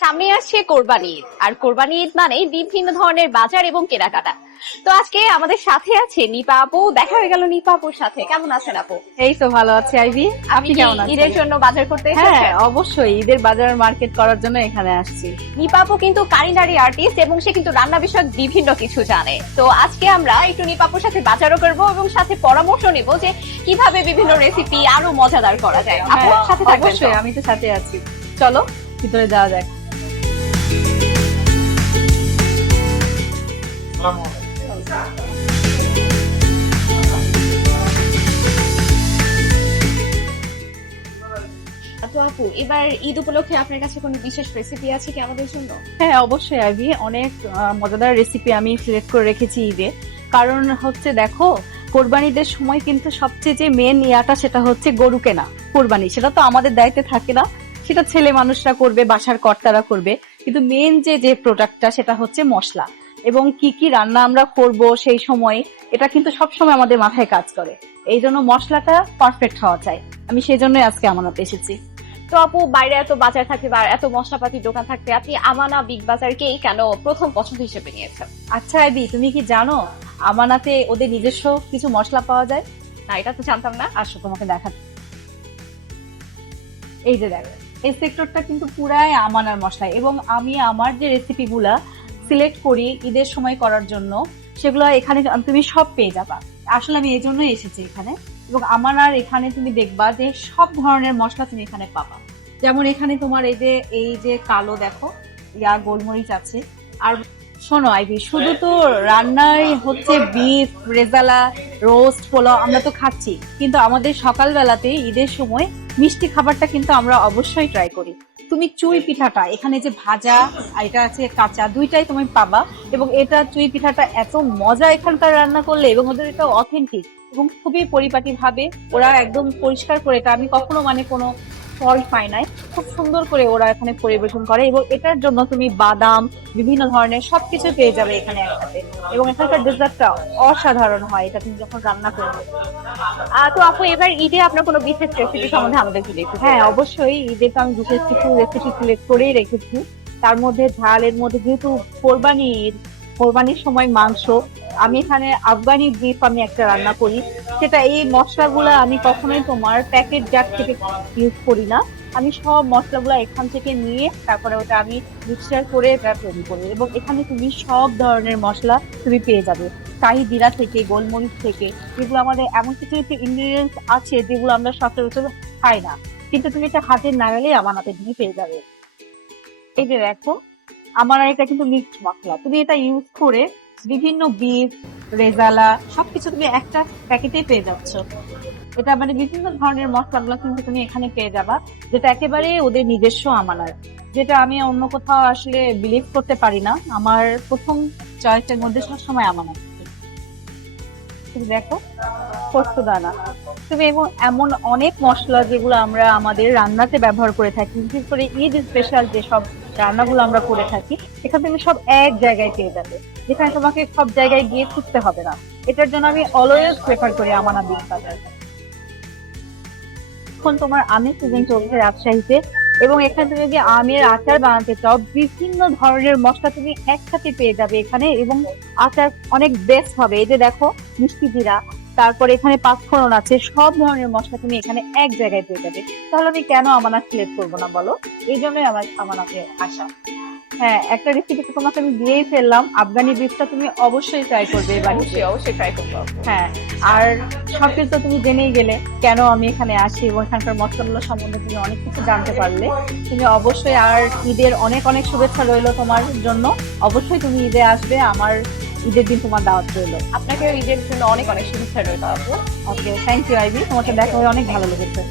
সামনে আসছে কোরবানি ঈদ। আর কোরবানি ঈদ মানেই বিভিন্ন ধরনের বাজার এবং কেনাকাটা। তো আজকে আমাদের সাথে আছে নিপা আপু দেখা হয়ে গেল নিপা আপুর সাথে। কেমন আছেন আপু? এই তো ভালো আছি আইভি। আপনি কেমন আছেন? ঈদের জন্য বাজার করতে হ্যাঁ অবশ্যই। ঈদের বাজার মার্কেট করার জন্য এখানে আসছি। নিপা আপু কিন্তু কারিনারি আর্টিস্ট এবং সে কিন্তু রান্না বিষয়ক বিভিন্ন কিছু জানে। তো আজকে আমরা একটু নিপা আপুর সাথে বাজারও করব এবং সাথে পরামর্শ নিব যে কীভাবে বিভিন্ন রেসিপি আরও মজাদার করা যায়। আপু হ্যাঁ, সাথে থাকবেন অবশ্যই আমি তো সাথে আছি। চলো ভিতরে যাওয়া যাক। আপু, এবার ঈদ উপলক্ষে আপনার কাছে কোনো বিশেষ রেসিপি আছে কি আমাদের জন্য? হ্যাঁ অবশ্যই অনেক মজাদার রেসিপি আমি সিলেক্ট করে রেখেছি কারণ হচ্ছে দেখো কোরবানিদের সময় কিন্তু সবচেয়ে যে মেন ইয়াটা সেটা হচ্ছে গরু কেনা, কোরবানি। সেটা তো আমাদের দায়িত্বে থাকে না। সেটা ছেলে মানুষরা করবে, বাসার কর্তারা করবে। কিন্তু মেন যে যে প্রোডাক্টটা সেটা হচ্ছে মশলা। এবং কি কি রান্না আমরা করব সেই সময় এটা কিন্তু সবসময় আমাদের মাথায় কাজ করে। এই জন্য মশলাটা পারফেক্ট হওয়া চাই। আমি সেই জন্যই আজকে আমানাতে এসেছি। তো আপু বাইরে এত বাজার থাকতে বা এত মশলাপাতির দোকান থাকতে আপনি আমানা বিগ বাজারকেই কেন প্রথম পছন্দ হিসেবে নিয়েছেন? আচ্ছা আইবি তুমি কি জানো আমানাতে ওদের নিজস্ব কিছু মশলা পাওয়া যায়? না এটা তো জানতাম না। আসো তোমাকে দেখাচ্ছি এই যে দেখো এই সেক্টরটা কিন্তু পুরাই আমানার মশলা এবং আমি আমার যে রেসিপিগুলা সিলেক্ট করি ঈদের সময় করার জন্য, সেগুলো এখানে তুমি সব পেয়ে যাবা। আসলে আমি এই জন্যই এসেছি এখানে। এবং আমার আর এখানে তুমি দেখবা যে সব ধরনের মশলা তুমি এখানে পাবা। যেমন এখানে তোমার এই যে এই যে কালো দেখো, ইয়া গোলমরিচ আছে। আর শোনো, আইভি, শুধু তো রান্নাই হচ্ছে বিফ রেজালা রোস্ট পোলাও আমরা তো খাচ্ছি। কিন্তু আমাদের সকালবেলাতে ঈদের সময় মিষ্টি খাবারটা কিন্তু আমরা অবশ্যই ট্রাই করি। তুমি চুই পিঠাটা, এখানে যে ভাজা আর এটা আছে কাঁচা, দুইটাই তুমি পাবা এবং এটা চুই পিঠাটা এত মজা এখানকার রান্না করলে এবং ওদের এটা অথেন্টিক এবং খুবই পরিপাটি ভাবে ওরা একদম পরিষ্কার করে এটা। আমি কখনো মানে কোনো ফল্ট পাই নাই। খুব সুন্দর করে ওরা এখানে পরিবেশন করে এবং এটার জন্য তুমি বাদাম, বিভিন্ন ধরনের সবকিছু পেয়ে যাবে এখানে একসাথে। এবং এখানকার ডেজার্টটা অসাধারণ হয়, এটা তুমি যখন রান্না করবে। তো আপু, এবার ঈদে আপনার কোনো বিশেষ রেসিপি সম্বন্ধে আমাদের একটু দেখতে হ্যাঁ অবশ্যই ঈদে তো আমি বিশেষ কিছু রেসিপি সিলেক্ট করেই রেখেছি। তার মধ্যে ঝালের মধ্যে যেহেতু কোরবানি কোরবানির সময় মাংস। আমি এখানে আফগানি বিফ আমি একটা রান্না করি। সেটা এই মশলাগুলো আমি কখনোই তোমার প্যাকেট জার থেকে ইউজ করি না। আমি সব মশলাগুলো এখান থেকে নিয়ে তারপরে ওটা আমি মিক্সচার করে এটা তৈরি করি এবং এখানে তুমি সব ধরনের মশলা তুমি পেয়ে যাবে। শাহি জিরা থেকে, গোলমরিচ থেকে যেগুলো আমাদের এমন কিছু কিছু ইনগ্রিডিয়েন্টস আছে যেগুলো আমরা সচরাচর খাই না। কিন্তু তুমি এটা হাতের নাগালেই আমার হাতে দিয়ে পেয়ে যাবে। এই যে দেখো আমার এটা কিন্তু মিক্সড মশলা তুমি এটা ইউজ করে বিভিন্ন বিফ রেজালা, সবকিছু তুমি একটা প্যাকেটেই পেয়ে যাচ্ছ। এটা মানে বিভিন্ন ধরনের মশলাগুলো কিন্তু তুমি এখানে পেয়ে যাবা, যেটা একেবারে ওদের নিজস্ব আমানার যেটা আমি অন্য কোথাও আসলে বিলিভ করতে পারি না। আমার প্রথম চয়েসের মধ্যে সবসময় আমানত। তুমি দেখো পোস্ত দানা তুমি এমন অনেক মশলা যেগুলো আমরা আমাদের রান্নাতে ব্যবহার করে থাকি, বিশেষ করে ঈদ স্পেশাল যেসব রান্নাগুলো আমরা করে থাকি, এখানে তুমি সব এক জায়গায় পেয়ে যাবে। যেখানে তোমাকে সব জায়গায় গিয়ে খুঁজতে হবে না। এটার জন্য আমি অলওয়েজ প্রেফার করি আমানা বিগ বাজার এখন তোমার আমের সিজন চলছে রাজশাহীতে, এবং এখানে তুমি যদি আমের আচার বানাতে চাও, বিভিন্ন ধরনের মশলা তুমি একসাথে পেয়ে যাবে এখানে, এবং আচার অনেক বেস্ট হবে। এই যে দেখো, মিষ্টি জিরা তারপরে এখানে পাঁচফোড়ন আছে সব ধরনের মশলা তুমি এখানে এক জায়গায় পেয়ে যাবে। তাহলে আমি কেন আমানা সিলেক্ট করব না বলো? এই জন্যই আমার আমানাতে আসা হ্যাঁ একটা রেসিপি তো তোমাকে আমি দিয়েই ফেললাম। আফগানি বিফটা তুমি অবশ্যই ট্রাই করবে এবার অবশ্যই অবশ্যই ট্রাই করব। হ্যাঁ আর সবকিছু তো তুমি জেনেই গেলে কেন আমি এখানে আসি এবং এখানকার মশলাগুলো সম্বন্ধে তুমি অনেক কিছু জানতে পারলে। তুমি অবশ্যই আর ঈদের অনেক অনেক শুভেচ্ছা রইল তোমার জন্য। অবশ্যই তুমি ঈদে আসবে। আমার ঈদের দিন তোমার দাওয়াত রইল। আপনাকে ঈদের জন্য অনেক অনেক শুভেচ্ছা রইল আপু। ওকে থ্যাংক ইউ আইবি তোমাকে দেখা হয়ে অনেক ভালো লেগেছে।